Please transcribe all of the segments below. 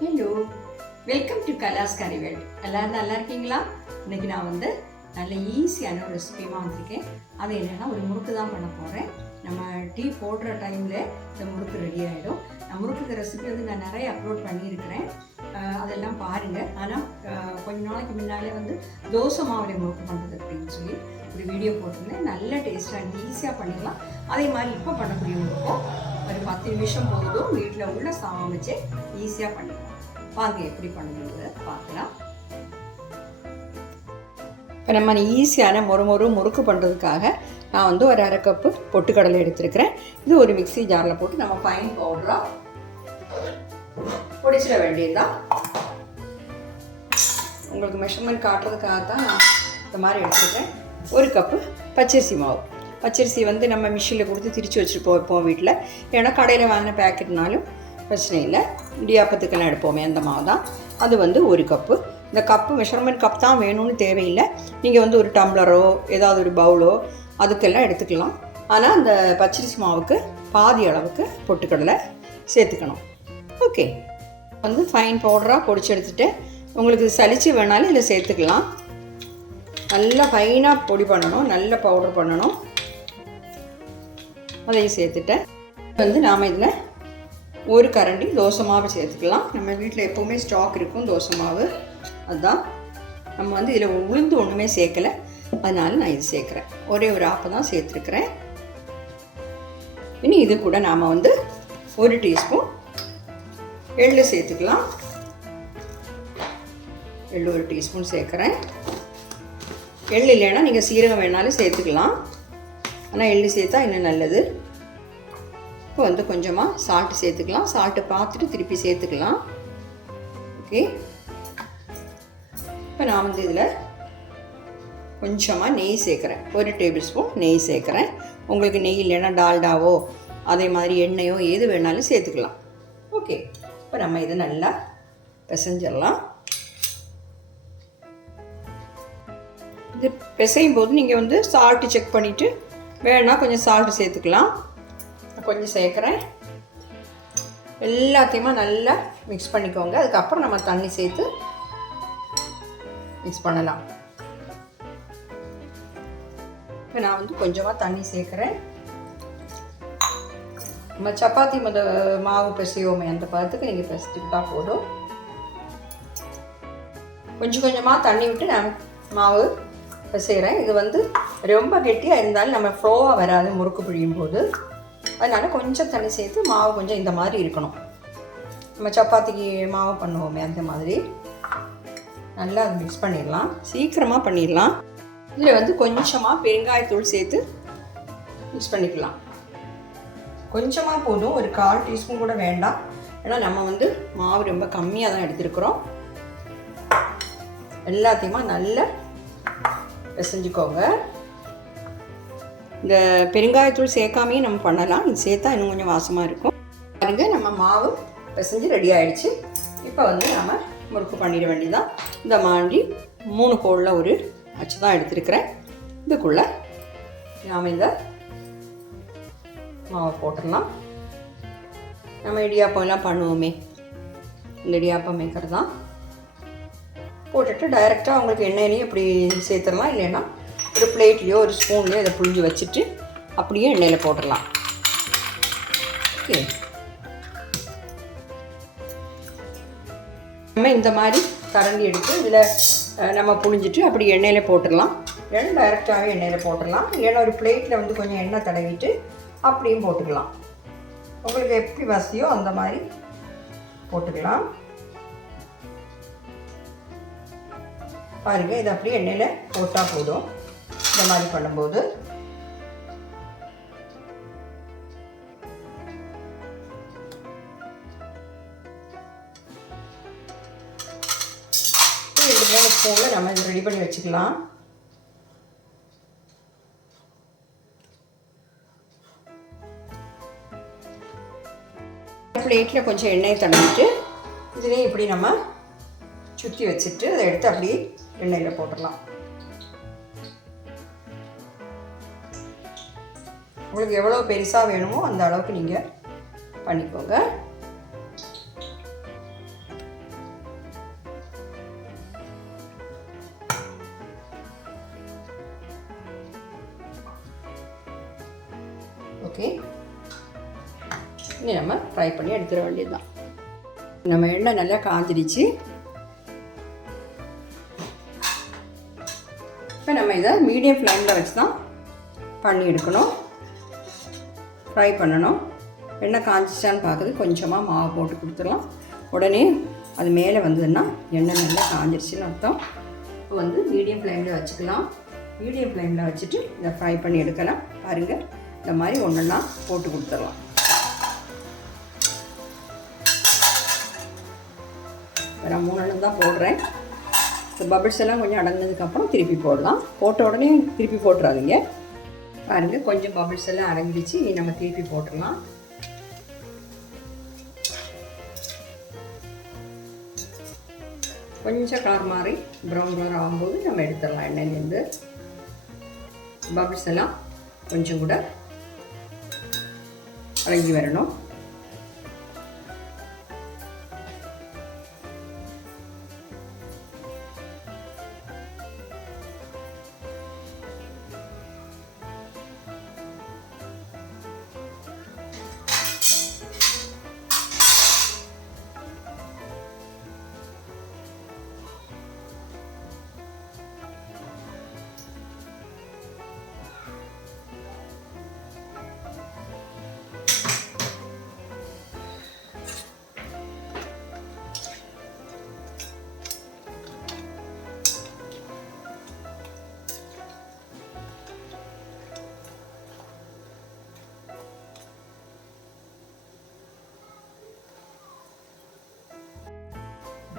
Hello welcome to கலாஸ் கரிவேட் எல்லாரும் நல்லா இருக்கீங்களா? இன்னைக்கு நான் வந்து நல்ல ஈஸியான ஒரு ரெசிபியுமா வந்திருக்கேன். அது என்னென்னா ஒரு முறுக்கு தான் பண்ண போகிறேன் நம்ம டீ போடுற டைமில் இந்த முறுக்கு ரெடி ஆகிடும் நான் முறுக்குக்கு ரெசிபி வந்து நான் நிறைய அப்லோட் பண்ணியிருக்கிறேன். அதெல்லாம் பாருங்கள் ஆனால் கொஞ்ச நாளைக்கு முன்னாலே வந்து தோசை மாவுல முறுக்கு பண்ணுறது அப்படின்னு சொல்லி ஒரு வீடியோ போட்டிருந்தேன். நல்ல டேஸ்ட்டாக ஈஸியாக பண்ணிடலாம். அதே மாதிரி இப்போ பண்ணக்கூடிய முறுக்கும் ஒரு பத்து நிமிஷம் போதும் வீட்டில் உள்ள சாமான் வச்சு ஈஸியாக பண்ணிக்கலாம். வாங்க எப்படி பண்ணுறது பார்க்கலாம். இப்போ நம்ம ஈஸியான மொறு மொறு முறுக்கு பண்ணுறதுக்காக நான் வந்து ஒரு அரை கப்பு பொட்டுக்கடலை எடுத்திருக்கிறேன். இது ஒரு மிக்ஸி ஜாரில் போட்டு நம்ம ஃபைன் பவுடராக பொடிச்சிட வேண்டியதுதான். உங்களுக்கு மெஷர்மெண்ட் காட்டுறதுக்காக தான் நான் இந்த மாதிரி எடுத்துருக்கேன் ஒரு கப்பு பச்சரிசி மாவு. பச்சரிசி வந்து நம்ம மிஷினில் கொடுத்து திரித்து வச்சுட்டு இப்போ வீட்டில் ஏன்னா கடையில் வாங்கின பேக்கெட்னாலும் பிரச்சனை இல்லை. இடியாப்பத்துக்கெல்லாம் எடுப்போமே அந்த மாவு தான் அது வந்து ஒரு கப்பு. இந்த கப்பு மெஷர்மெண்ட் கப் தான் வேணும்னு தேவையில்லை. நீங்கள் வந்து ஒரு டம்ளரோ ஏதாவது ஒரு பவுலோ அதுக்கெல்லாம் எடுத்துக்கலாம். ஆனால் அந்த பச்சரிசி மாவுக்கு பாதி அளவுக்கு பொட்டுக்கடலை சேர்த்துக்கணும். ஓகே. வந்து ஃபைன் பவுடராக பொடிச்சு எடுத்துட்டு உங்களுக்கு சளிச்சு வேணாலும் இதில் சேர்த்துக்கலாம். நல்லா ஃபைனாக பொடி பண்ணணும் நல்ல பவுடர் பண்ணணும். அதையும் சேர்த்துட்டேன். வந்து நாம் இதில் ஒரு கரண்டி தோசை மாவு சேர்த்துக்கலாம். நம்ம வீட்டில் எப்போவுமே ஸ்டாக் இருக்கும் தோசை மாவு. அதுதான் நம்ம வந்து இதில் உளுந்து ஒன்றுமே சேர்க்கலை. அதனால் நான் இது சேர்க்குறேன். ஒரே ஒரு ஆப்பை தான் சேர்த்துருக்குறேன். இனி இது கூட நாம் வந்து ஒரு டீஸ்பூன் எள்ளு சேர்த்துக்கலாம். எள்ளு ஒரு டீஸ்பூன் சேர்க்குறேன். எள்ளு இல்லைன்னா நீங்கள் சீரகம் வேணாலும் சேர்த்துக்கலாம். ஆனால் எள்ளு சேர்த்தா இன்னும் நல்லது. இப்போ வந்து கொஞ்சமாக சால்ட்டு சேர்த்துக்கலாம். சால்ட்டு பார்த்துட்டு திருப்பி சேர்த்துக்கலாம். ஓகே இப்போ நான் வந்து இதில் கொஞ்சமாக நெய் சேர்க்குறேன். ஒரு டேபிள் ஸ்பூன் நெய் சேர்க்குறேன். உங்களுக்கு நெய் இல்லைன்னா டால்டாவோ அதே மாதிரி எண்ணெயோ எது வேணாலும் சேர்த்துக்கலாம். ஓகே இப்போ நம்ம இதை நல்லா பிசைஞ்சிடலாம். இது பிசையும் போது நீங்கள் வந்து சால்ட்டு செக் பண்ணிவிட்டு வேணா கொஞ்சம் சால்ட் சேர்த்துக்கலாம். கொஞ்சம் சேர்க்குறேன். எல்லாத்தையுமே நல்லா மிக்ஸ் பண்ணிக்கோங்க. அதுக்கப்புறம் நம்ம தண்ணி சேர்த்து மிக்ஸ் பண்ணலாம். இப்போ நான் வந்து கொஞ்சமாக தண்ணி சேர்க்குறேன். நம்ம சப்பாத்தி முத மாவு பிசையோமே அந்த பதத்துக்கு நீங்கள் பிசைச்சுக்கிட்டா போதும். கொஞ்சம் கொஞ்சமாக தண்ணி விட்டு நான் மாவு செய்கிறேன் இது வந்து ரொம்ப கெட்டியாக இருந்தாலும் நம்ம ஃப்ளோவாக வராது முறுக்கு பிழியும் போது. அதனால் கொஞ்சம் தண்ணி சேர்த்து மாவு கொஞ்சம் இந்த மாதிரி இருக்கணும். நம்ம சப்பாத்திக்கு மாவு பண்ணுவோமே அந்த மாதிரி. நல்லா மிக்ஸ் பண்ணிடலாம். சீக்கிரமாக பண்ணிடலாம். இதில் வந்து கொஞ்சமாக பெருங்காயத்தூள் சேர்த்து மிக்ஸ் பண்ணிக்கலாம். கொஞ்சமாக போதும். ஒரு கால் டீஸ்பூன் கூட வேண்டாம். ஏன்னா நம்ம வந்து மாவு ரொம்ப கம்மியாக தான் எடுத்துருக்குறோம். எல்லாத்தையுமா நல்லா பிசைஞ்சுக்கோங்க இந்த பெருங்காயத்தூள் சேர்க்காமையும் நம்ம பண்ணலாம். இது சேர்த்தா இன்னும் கொஞ்சம் வாசமாக இருக்கும். பாருங்க நம்ம மாவு பிசைஞ்சு ரெடி ஆகிடுச்சு இப்போ வந்து நம்ம முறுக்கு பண்ணிட வேண்டியதான் இந்த மாண்டி மூணு கோளில் ஒரு அச்சு தான் எடுத்துருக்கிறேன். இதுக்குள்ளே நாம் இந்த மாவை போட்டுடலாம். நம்ம இடியாப்பம் எல்லாம் பண்ணுவோமே. இந்த இடியாப்பம் மேக்கர் தான். போட்டுட்டு டைரெக்டாக உங்களுக்கு எண்ணெயிலையும் இப்படி சேர்த்துடலாம். இல்லைன்னா ஒரு பிளேட்லேயோ ஒரு ஸ்பூன்லேயோ இதை புழிஞ்சு வச்சுட்டு அப்படியே எண்ணெயில் போட்டுடலாம். ஓகே. நம்ம இந்த மாதிரி கரண்டி எடுத்து இதில் நம்ம புழிஞ்சிட்டு அப்படி எண்ணெயில் போட்டுடலாம். இல்லைன்னா டைரெக்டாகவே எண்ணெயில் போட்டுடலாம். இல்லைன்னா ஒரு பிளேட்டில் வந்து கொஞ்சம் எண்ணெய் தடவிட்டு அப்படியும் போட்டுக்கலாம். உங்களுக்கு எப்படி வசதியோ அந்த மாதிரி போட்டுக்கலாம். பாருங்கள் இது அப்படியே எண்ணெயில் போட்டால் போதும். இந்த மாதிரி பண்ணும்போது. ரெண்டு மூணு ஸ்பூனில் நம்ம இது ரெடி பண்ணி வச்சுக்கலாம். பிளேட்டில் கொஞ்சம் எண்ணெய் தடவிட்டு இதுலேயும் இப்படி நம்ம சுற்றி வச்சுட்டு அதை எடுத்து அப்படியே எண்ணெயில் போட்டுடலாம் உங்களுக்கு எவ்வளோ பெருசாக வேணுமோ அந்த அளவுக்கு நீங்கள் பண்ணிக்கோங்க. ஓகே. இனி நம்ம ஃப்ரை பண்ணி எடுத்துட வேண்டியதுதான். நம்ம எண்ணெய் நல்லா காஞ்சிடுச்சு இப்போ நம்ம இதை மீடியம் ஃப்ளேமில் வச்சு தான் பண்ணி எடுக்கணும். ஃப்ரை பண்ணணும். எண்ணெய் காஞ்சிச்சான்னு பார்க்குறது கொஞ்சமாக மாவு போட்டு கொடுத்துடலாம். உடனே அது மேலே வந்ததுன்னா எண்ணெய் நல்லா காஞ்சிருச்சுன்னு அர்த்தம். இப்போ வந்து மீடியம் ஃப்ளேமில் வச்சுக்கலாம். மீடியம் ஃப்ளேமில் வச்சுட்டு இதை ஃப்ரை பண்ணி எடுக்கலாம். பாருங்கள் இந்த மாதிரி ஒன்றா போட்டு கொடுத்துடலாம். நான் மூணு தான் போடுறேன். இந்த பபிள்ஸ் எல்லாம் கொஞ்சம் அடங்கினதுக்கப்புறம் திருப்பி போடலாம். போட்ட உடனே திருப்பி போட்டுறாதீங்க. பாருங்கள் கொஞ்சம் பபிள்ஸ் எல்லாம் அடங்கிடுச்சு. இனி நம்ம திருப்பி போட்டுடலாம். கொஞ்சம் கலர் மாறி ப்ரௌன் கலர் ஆகும்போது நம்ம எடுத்துடலாம் எண்ணெயிலேருந்து. பபிள்ஸ் எல்லாம் கொஞ்சம் கூட அடங்கி வரணும்.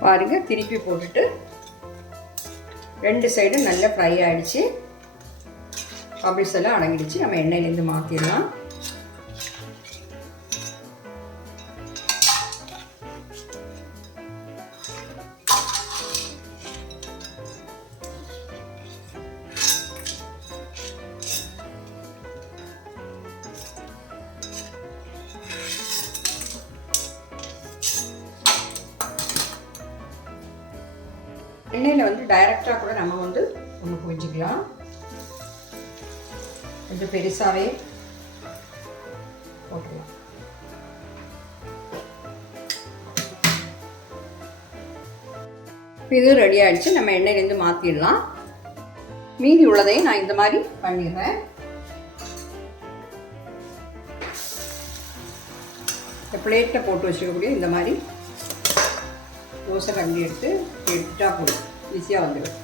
பாருங்கள் திருப்பி போட்டுட்டு ரெண்டு சைடும் நல்லா ஃப்ரை ஆகிடுச்சு பபிள்ஸ் எல்லாம் அடங்கிடுச்சு. நம்ம எண்ணெயிலேருந்து மாற்றிடலாம் எண்ணெயில் வந்து டைரெக்டாக கூட நம்ம வந்து ஒன்று புரிஞ்சிக்கலாம் கொஞ்சம் பெருசாகவே போட்டுக்கலாம். இது ரெடி ஆகிடுச்சு நம்ம எண்ணெயிலேருந்து மாற்றிடலாம் மீதி உள்ளதையும் நான் இந்த மாதிரி பண்ணிடுறேன். இந்த பிளேட்டில் போட்டு வச்சுக்கக்கூடிய இந்த மாதிரி தோசை கண்டி எடுத்து எடுத்துட்டா போதும். ஈஸியாக வந்துடும்.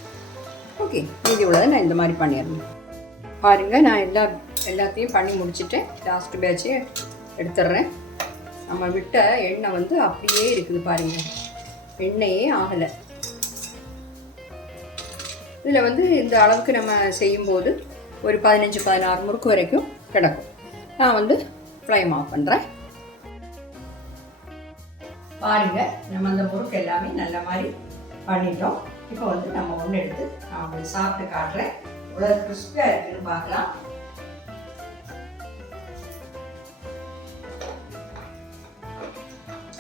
ஓகே மீதி உள்ளதை நான் இந்த மாதிரி பண்ணிடுறேன் பாருங்கள் நான் எல்லா எல்லாத்தையும் பண்ணி முடிச்சுட்டேன் லாஸ்ட் பேட்சே எடுத்துடுறேன். நம்ம விட்ட எண்ணெய் வந்து அப்படியே இருக்குது பாருங்கள் எண்ணெயே ஆகலை. இதில் வந்து இந்த அளவுக்கு நம்ம செய்யும்போது ஒரு பதினஞ்சு பதினாறு முறுக்கு வரைக்கும் கிடக்கும். நான் வந்து ஃப்ளைம் ஆஃப் பண்ணுறேன் பாருங்க. நம்ம அந்த முறுக்கு எல்லாமே நல்ல மாதிரி பண்ணிட்டோம். இப்போ வந்து நம்ம ஒன்று எடுத்து நான் உங்களுக்கு சாப்பிட்டு காட்டுறேன். இவ்வளோ கிறிஸ்பியாக இருக்குன்னு பார்க்கலாம்.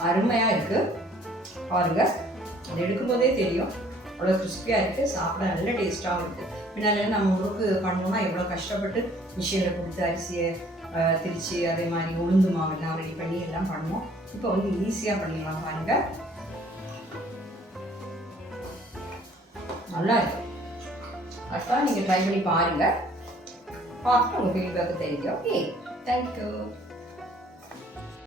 அருமையாக இருக்கு. பாருங்க. அது எடுக்கும்போதே தெரியும். அவ்வளோ கிறிஸ்பியாக இருக்குது சாப்பிட நல்ல டேஸ்ட்டாகவும் இருக்குது முன்னாடி நம்ம முறுக்கு பண்ணோம்னா எவ்வளோ கஷ்டப்பட்டு மிஷினில் கொடுத்து அரிசியை திரிச்சு அதே மாதிரி உளுந்து மாவெல்லாம் ரெடி பண்ணி எல்லாம் பண்ணுவோம். இப்போ வந்து ஈஸியாக பண்ணிடலாம் பாருங்க. நல்லா இருக்கும் அதான் நீங்கள் ட்ரை பண்ணி பாருங்க. பார்த்து உங்கள் ஃபீட்பேக்கு தெரியும். Okay thank you